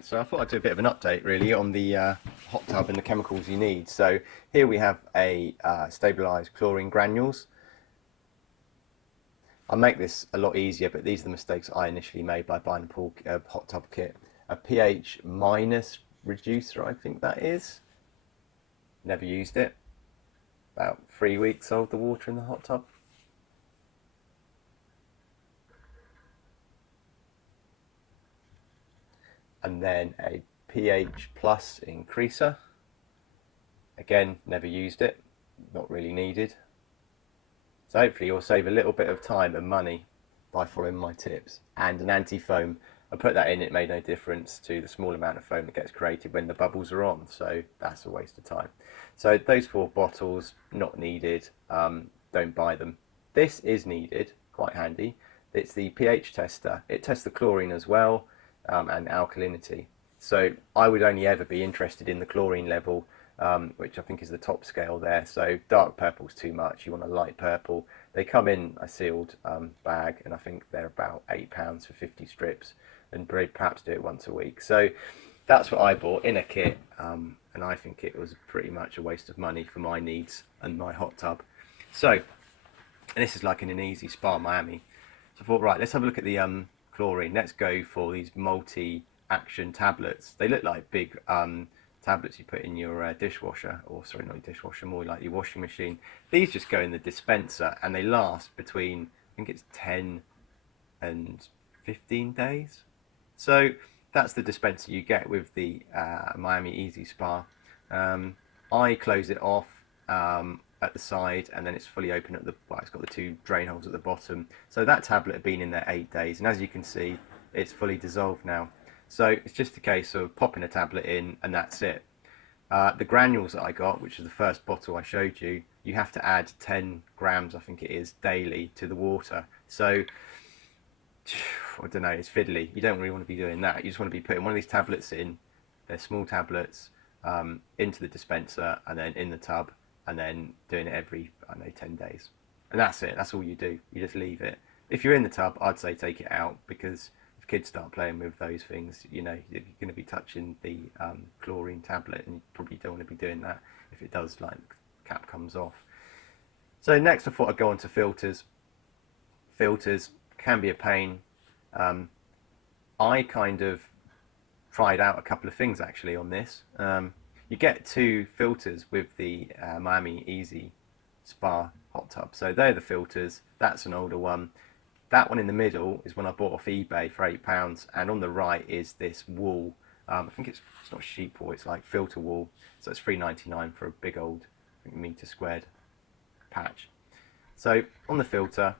Right, so I thought I'd do a bit of an update really on the hot tub and the chemicals you need. So here we have a stabilised chlorine granules. I'll make this a lot easier, but these are the mistakes I initially made by buying a pool hot tub kit. A pH minus reducer, I think that is. Never used it. About 3 weeks old, the water in the hot tub. And then a pH plus increaser. Again, never used it, not really needed. So hopefully you'll save a little bit of time and money by following my tips. And an anti-foam, I put that in, it made no difference to the small amount of foam that gets created when the bubbles are on, so that's a waste of time. So those 4 bottles, not needed, don't buy them. This is needed, quite handy. It's the pH tester. It tests the chlorine as well, and alkalinity. So I would only ever be interested in the chlorine level, which I think is the top scale there. So dark purple is too much, you want a light purple. They come in a sealed bag, and I think they're about £8 for 50 strips, and perhaps do it once a week. So that's what I bought in a kit, and I think it was pretty much a waste of money for my needs and my hot tub. So, and this is like in an Easy Spa Miami. So I thought, right, let's have a look at the chlorine. Let's go for these multi-action tablets. They look like big tablets you put in your dishwasher, or sorry, not your dishwasher, more like your washing machine. These just go in the dispenser, and they last between, I think it's 10 and 15 days. So that's the dispenser you get with the Miami Easy Spa. I close it off at the side, and then it's fully open at the, well, it's got the 2 drain holes at the bottom. So that tablet had been in there 8 days, and as you can see, it's fully dissolved now. So it's just a case of popping a tablet in, and that's it. The granules that I got, which is the first bottle I showed you, you have to add 10 grams, I think it is, daily to the water. So I don't know, it's fiddly. You don't really want to be doing that. You just want to be putting one of these tablets in, they're small tablets, into the dispenser, and then in the tub, and then doing it every, I don't know, 10 days. And that's it, that's all you do. You just leave it. If you're in the tub, I'd say take it out, because if kids start playing with those things, you know, you're going to be touching the chlorine tablet, and you probably don't want to be doing that if it does, like, cap comes off. So next I thought I'd go on to filters. Filters can be a pain. I kind of tried out a couple of things actually on this. You get 2 filters with the Miami Easy Spa hot tub. So they're the filters. That's an older one. That one in the middle is one I bought off eBay for £8, and on the right is this wool. I think it's not sheep wool, it's like filter wool. So it's £3.99 for a big old, I think, metre squared patch. So on the filter,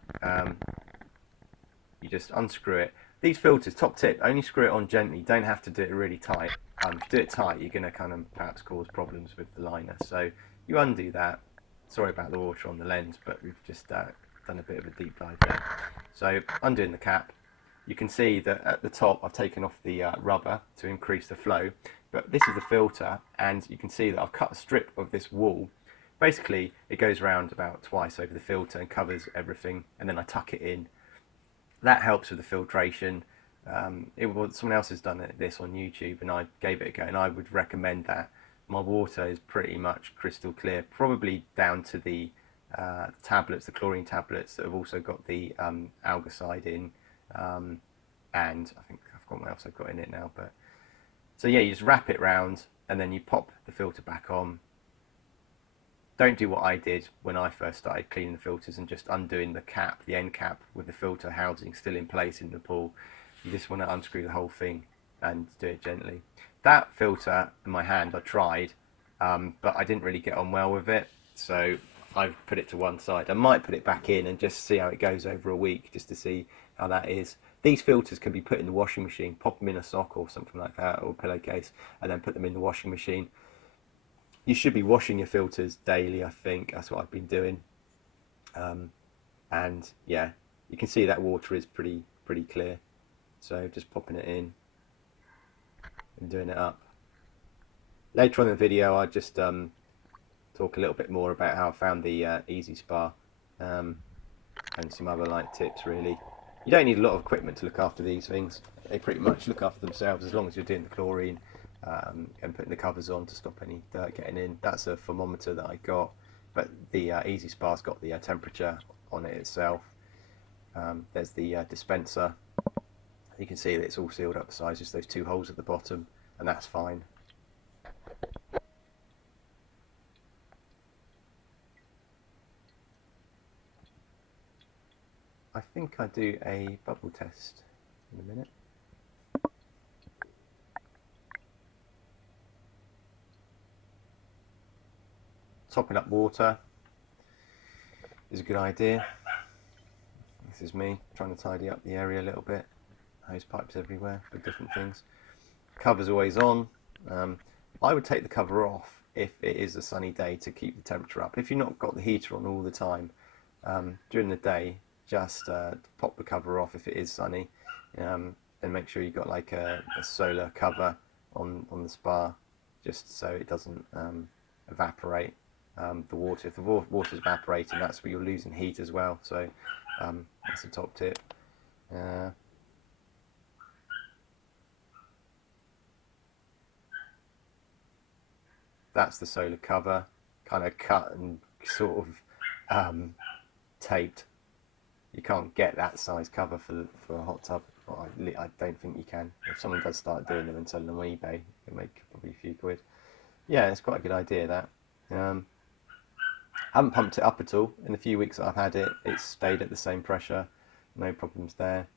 you just unscrew it. These filters, top tip, only screw it on gently. Don't have to do it really tight. If you do it tight, you're going to kind of perhaps cause problems with the liner. So you undo that. Sorry about the water on the lens, but we've just done a bit of a deep dive there. So undoing the cap, you can see that at the top I've taken off the rubber to increase the flow. But this is the filter, and you can see that I've cut a strip of this wool. Basically, it goes around about twice over the filter and covers everything, and then I tuck it in. That helps with the filtration. Someone else has done this on YouTube, and I gave it a go, and I would recommend that. My water is pretty much crystal clear, probably down to the tablets, the chlorine tablets that have also got the algicide in, and I think I've got what else I've got in it now. But so yeah, you just wrap it round, and then you pop the filter back on. Don't do what I did when I first started cleaning the filters and just undoing the cap, the end cap, with the filter housing still in place in the pool. You just want to unscrew the whole thing and do it gently. That filter in my hand I tried, but I didn't really get on well with it, so I've put it to one side. I might put it back in and just see how it goes over a week, just to see how that is. These filters can be put in the washing machine, pop them in a sock or something like that, or a pillowcase, and then put them in the washing machine. You should be washing your filters daily, I think. That's what I've been doing. And yeah, you can see that water is pretty clear. So just popping it in and doing it up. Later on in the video, I'll just talk a little bit more about how I found the Easy Spa, and some other light tips really. You don't need a lot of equipment to look after these things. They pretty much look after themselves as long as you're doing the chlorine and putting the covers on to stop any dirt getting in. That's a thermometer that I got, but the Easy Spa's got the temperature on it itself. There's the dispenser. You can see that it's all sealed up the sides, just those two holes at the bottom, and that's fine. I think I do a bubble test in a minute. Topping up water is a good idea. This is me trying to tidy up the area a little bit. Hose pipes everywhere for different things. Cover's always on. I would take the cover off if it is a sunny day to keep the temperature up. If you've not got the heater on all the time, during the day, just pop the cover off if it is sunny, and make sure you've got like a solar cover on the spa, just so it doesn't evaporate the water. If the water's evaporating, that's where you're losing heat as well. So that's the top tip. That's the solar cover, kind of cut and sort of taped. You can't get that size cover for a hot tub. I don't think you can. If someone does start doing them and selling them on eBay, you can make probably a few quid. Yeah, it's quite a good idea, that. I haven't pumped it up at all. In the few weeks that I've had it, it's stayed at the same pressure. No problems there.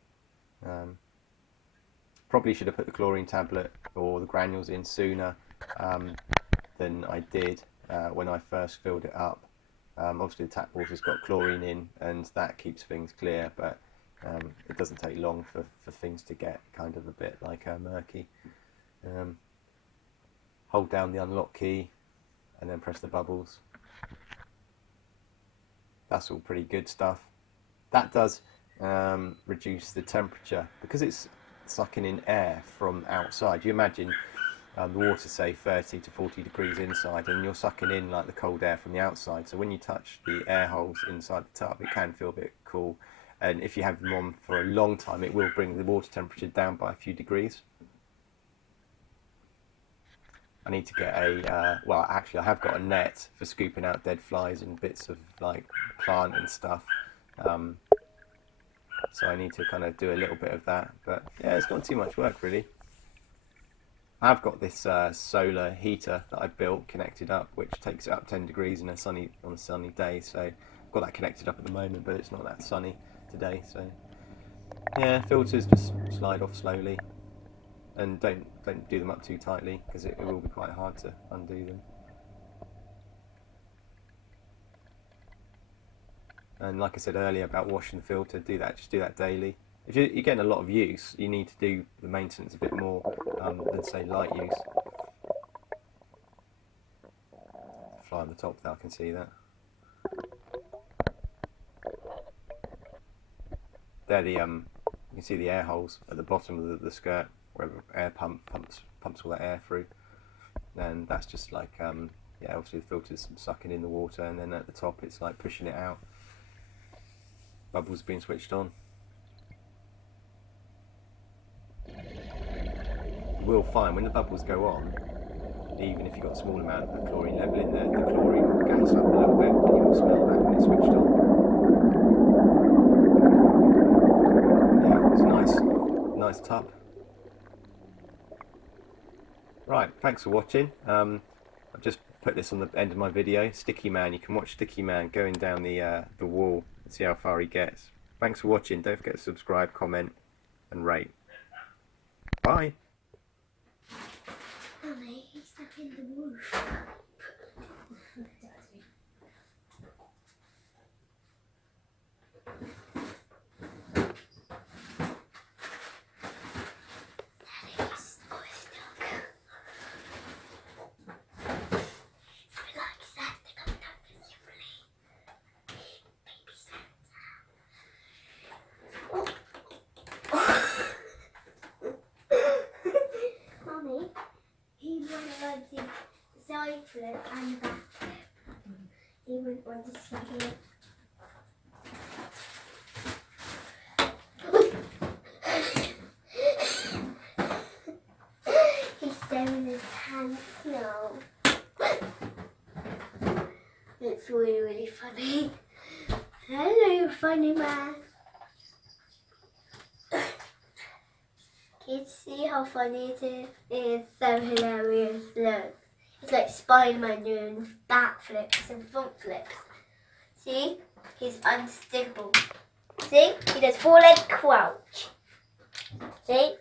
Probably should have put the chlorine tablet or the granules in sooner than I did when I first filled it up. Obviously the tap water's got chlorine in, and that keeps things clear, but it doesn't take long for things to get kind of a bit like murky. Hold down the unlock key and then press the bubbles. That's all pretty good stuff. That does reduce the temperature because it's sucking in air from outside. You imagine the water, say 30 to 40 degrees inside, and you're sucking in like the cold air from the outside. So when you touch the air holes inside the tub, it can feel a bit cool. And if you have them on for a long time, it will bring the water temperature down by a few degrees. I need to get a, well actually I have got a net for scooping out dead flies and bits of like plant and stuff. So I need to kind of do a little bit of that. But yeah, it's not too much work really. I've got this solar heater that I built connected up, which takes it up 10 degrees on a sunny day. So I've got that connected up at the moment, but it's not that sunny today. So yeah, filters just slide off slowly, and don't do them up too tightly because it will be quite hard to undo them. And like I said earlier about washing the filter, just do that daily. If you're getting a lot of use, you need to do the maintenance a bit more than say light use. Fly on the top there, I can see that. They're the you can see the air holes at the bottom of the skirt where the air pumps all that air through. And that's just like yeah, obviously the filter's sucking in the water, and then at the top it's like pushing it out. Bubbles being switched on. You will find when the bubbles go on, even if you've got a small amount of chlorine level in there, the chlorine will gas up a little bit, and you will smell that when it's switched on. Yeah, it's a nice tub. Right, thanks for watching. I've just put this on the end of my video. Sticky Man, you can watch Sticky Man going down the wall and see how far he gets. Thanks for watching. Don't forget to subscribe, comment, and rate. Bye. Mommy, he's stuck in the roof. Side flip and back flip. He wouldn't want to slide it. really, really funny. Hello, funny man. Can you see how funny it is? It is so hilarious. Look. It's like Spider-Man doing backflips and front flips. See? He's unstickable. See? He does 4-leg crouch. See?